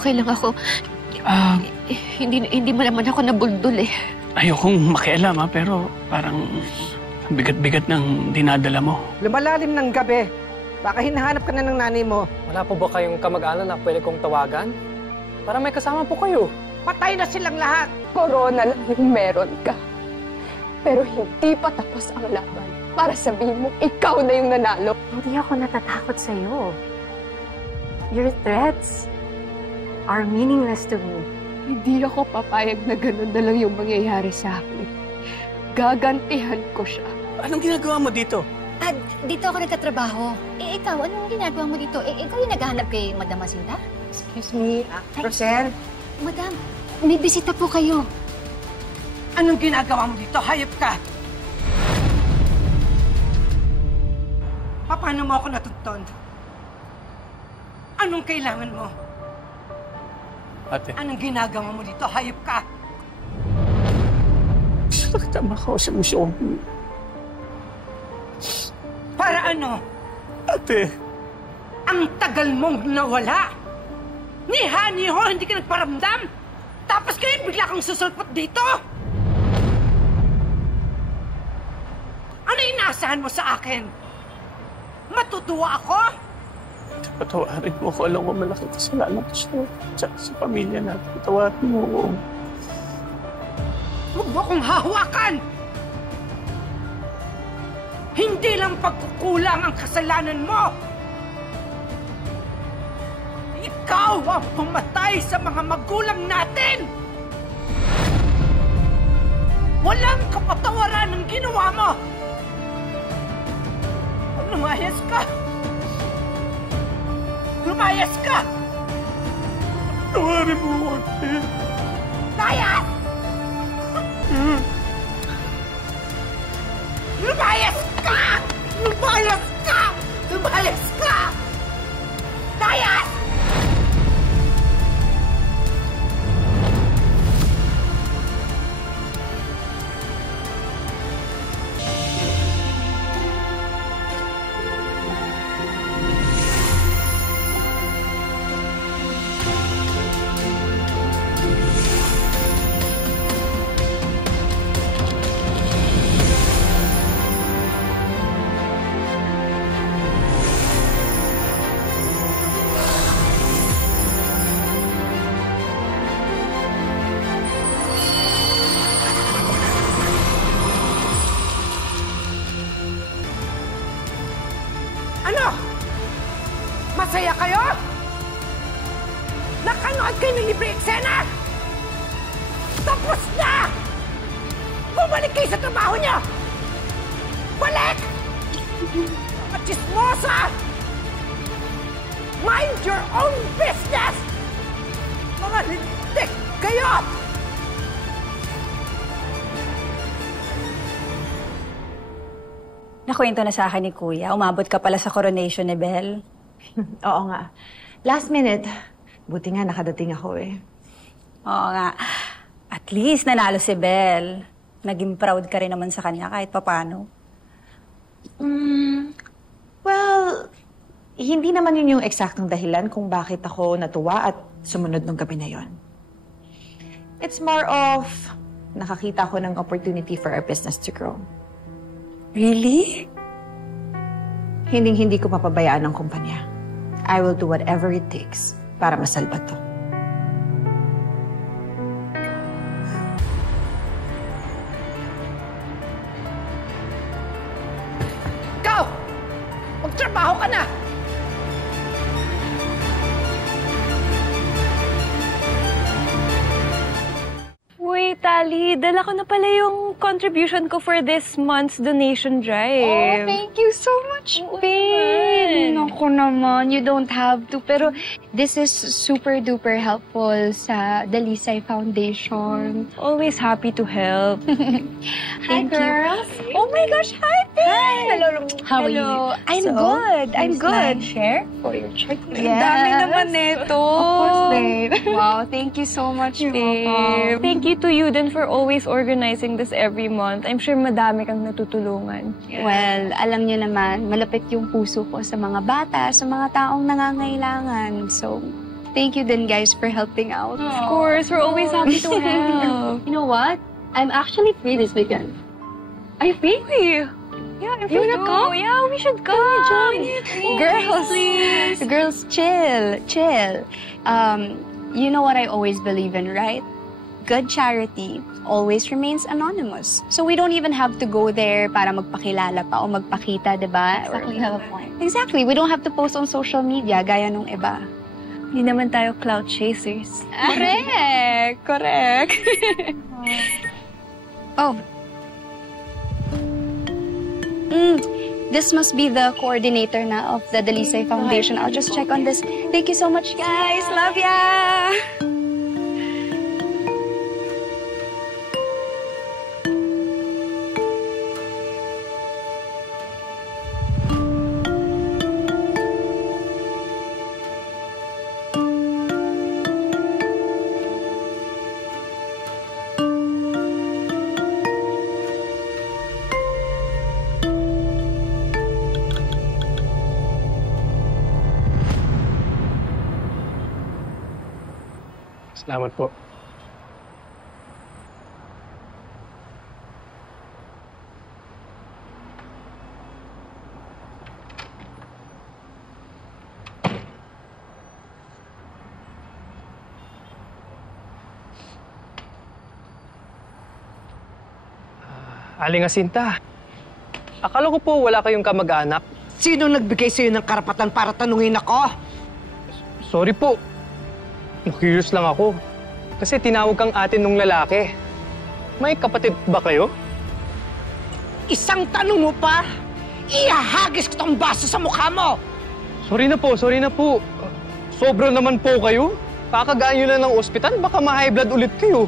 Okay lang ako. Hindi mo naman ako nabuldol eh. Ayokong makialam pero parang bigat-bigat ng dinadala mo. Lumalalim ng gabi. Baka hinahanap ka na ng nanay mo. Wala po ba kayong kamag-anak na pwede kong tawagan? Para may kasama po kayo. Patay na silang lahat! Corona lang yung meron ka. Pero hindi pa tapos ang laban. Para sabihin mo, ikaw na yung nanalo. Hindi ako natatakot sa'yo. Your threats are meaningless to me. Hindi ako papayag na ganun na lang yung mangyayari sa akin. Gagantihan ko siya. Anong ginagawa mo dito? Dito ako nagtatrabaho. Ikaw, anong ginagawa mo dito? Ikaw yung naghahanap kay Madam Masinda? Excuse me, Rosel? Madam, may bisita po kayo. Anong ginagawa mo dito? Hayop ka! Paano mo ako natutunan? Anong kailangan mo? Ate. Anong ginagawa mo dito? Hayop ka! Tama ka sa musyon. Para ano? Ate. Ang tagal mong nawala. Ni Honey ho, hindi ka nagparamdam. Tapos kayo bigla kang susulpot dito. Ano inaasahan mo sa akin? Matutuwa ako? Patawarin mo ko. Alam ko malaking kasalanan ko sa pamilya natin. Patawarin mo ko. Huwag mo akong hahawakan! Hindi lang pagkukulang ang kasalanan mo! Ikaw ang pumatay sa mga magulang natin! Walang kapatawaran ang ginawa mo! Lumayas ka! Lumayas ka! Patawarin mo ko, ate. Layas! Lumayas ka! Lumayas ka! Lumayas ka! Layas! Ano? Masaya kayo? Nakanood kayo ng libre eksena? Tapos na! Bumalik kayo sa trabaho niyo! Balik! Mga chismosa! Mind your own business! Mga lintik kayo! Nakwento na sa akin ni Kuya. Umabot ka pala sa coronation ni Belle. Oo nga. Last minute. Buti nga nakadating ako eh. Oo nga. At least nanalo si Belle. Naging proud ka rin naman sa kanya kahit papano. Well, hindi naman yun yung eksaktong dahilan kung bakit ako natuwa at sumunod nung gabi na yon. It's more of nakakita ko ng opportunity for our business to grow. Really? Hindi ko papabayaan ang kumpanya. I will do whatever it takes para masalba to. Ikaw! Magtrabaho ka na! Uy, Tali, dala ko na pala yung contribution ko for this month's donation drive. Oh, thank you so much, babe. Naku naman, you don't have to. Pero this is super-duper helpful sa Dalisay Foundation. Always happy to help. Hi, girls. Oh my gosh, hi, babe. Hello. How are you? I'm good. I'm good. Share? For your chocolate. Ang dami naman nito. Of course, babe. Wow, thank you so much, babe. Thank you to you din for always organizing this every month. I'm sure madami kang natutulungan. Well, alam niyo naman, malapit yung puso ko sa mga bata, sa mga taong nangangailangan. So, thank you then, guys, for helping out. Of course, we're always happy to help. You know what? I'm actually free this weekend. Are you free? Yeah, if You wanna come? Yeah, we should go. Girls, chill. You know what I always believe in, right? Good charity always remains anonymous. So we don't even have to go there para magpakilala pa o magpakita, diba? Exactly, you have a point. Exactly. We don't have to post on social media gaya nung iba. Hindi naman tayo clout chasers. Correct. Oh. This must be the coordinator na of the Dalisay Foundation. I'll just check on this. Thank you so much, guys. Love ya! Salamat po. Aling Jacinta, akala ko po wala kayong kamag-anak. Sino nagbigay sa'yo ng karapatan para tanungin ako? Sorry po. Na-curious lang ako. Kasi tinawag kang ate nung lalaki. May kapatid ba kayo? Isang tanong mo pa? Ihahagis ko tong baso sa mukha mo! Sorry na po. Sobra naman po kayo. Kakagaan nyo lang ng ospital, baka ma-high blood ulit kayo.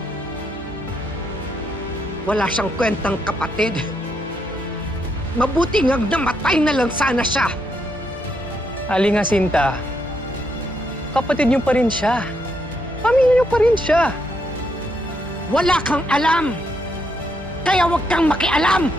Wala siyang kwentang kapatid. Mabuti ngang namatay na lang sana siya. Aling Jacinta, kapatid nyo pa rin siya. Pamilya nyo pa rin siya. Wala kang alam. Kaya huwag kang makialam.